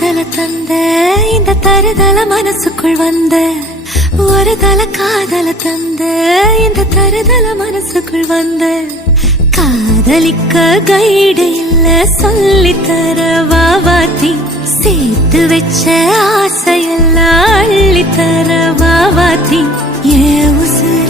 காதல தந்த இந்த தருதல மனசுக்குள் வந்த ஒரு தல காதல தந்த இந்த தருதல மனசுக்குள் வந்த காதலிக்க கைடு இல்ல சொல்லித்தர வாவாத்தி சேர்த்து வச்ச ஆசையெல்லாம் அள்ளித்தர வாவாத்தி ஏ உசுர